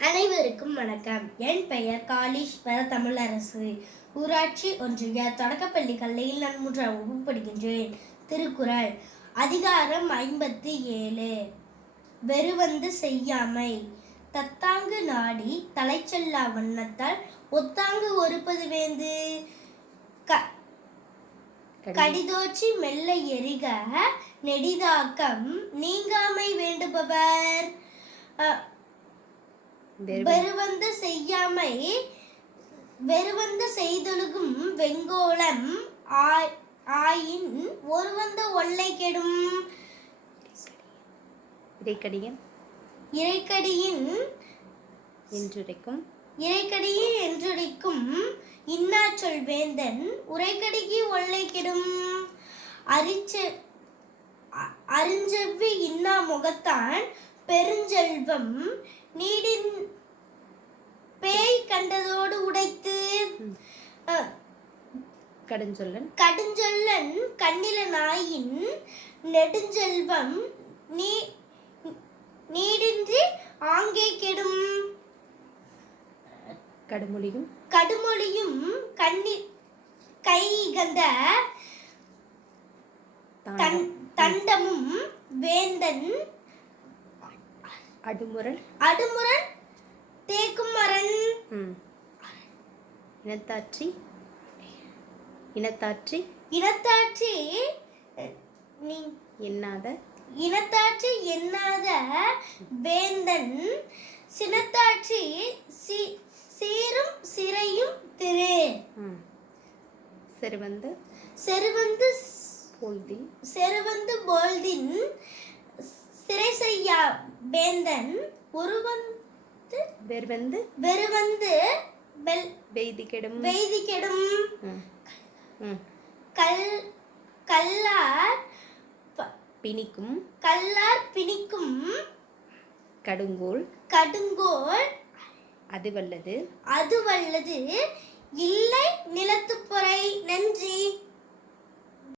அனைவருக்கும் வணக்கம். என் பெயர் காளீஸ்வர தமிழரசு ஊராட்சி ஒன்றிய தொடக்கப்பள்ளி கல்லையில் நான் மூன்றாம் வகுப்பு படிக்கின்றேன். திருக்குறள். அதிகாரம் ஐம்பத்தி ஏழு. வெறுவந்து செய்யாமை. தத்தாங்கு நாடி தலைச்செல்லா வண்ணத்தால் ஒத்தாங்கு ஒருப்பது வேந்து க கடிதோச்சி மெல்ல எரிக நெடிதாக்கம் நீங்காமை வேண்டுபவர். அஹ், வெறுவந்த செய்யாமை வெறுவந்த செய்தொழுகும் வெங்கோளம் ஆய்- ஆயின் ஒருவந்த ஒல்லை கெடும். இடைக்கடியன் இறைக்கடியின் என்றுரைக்கும் இறைக்கடியின் என்றுரைக்கும் இன்னாச்சொல் வேந்தன் உரைக்கடிக்கு ஒல்லை கெடும். அரிச்ச அருஞ்செவ்வி இன்னா முகத்தான் பெருஞ்செல்வம் நீடின் பேய் கண்டதோடு உடைத்து கடுஞ்சொல்லன். கடுஞ்சொல்லன் கண்ணில நாயின் நெடுஞ்செல்வம் நீ நீடின்றி ஆங்கே கெடும். கடுமொழியும். கடுமொழியும் கண்ணி கை கந்த தன் தாண்டம் தண்டமும் வேந்தன் அடுமுரல் அடுமுரண் தேக்கும் மரன் ம். இனத்தாட்சி. இனத்தாட்சி. இனத்தாட்சி நீ எண்ணாத இனத்தாட்சி எண்ணாத வேந்தன் சினத்தாட்சி சி சீரும் சிறையும் திரு. செருவந்த. செருவந்து போல்தி. செருவந்து போல்தின் வேந்தன் ஒருவந்து வெறுவந்து வெறுவந்து வெல் வெய்தி கெடும். வெய்தி கெடும். கல் கல்லார் பிணிக்கும். கல்லார் பிணிக்கும். கடுங்கோல். கடுங்கோல். அது வல்லது. அது வல்லது. இல்லை நிலத்துப்பொறை நன்றி.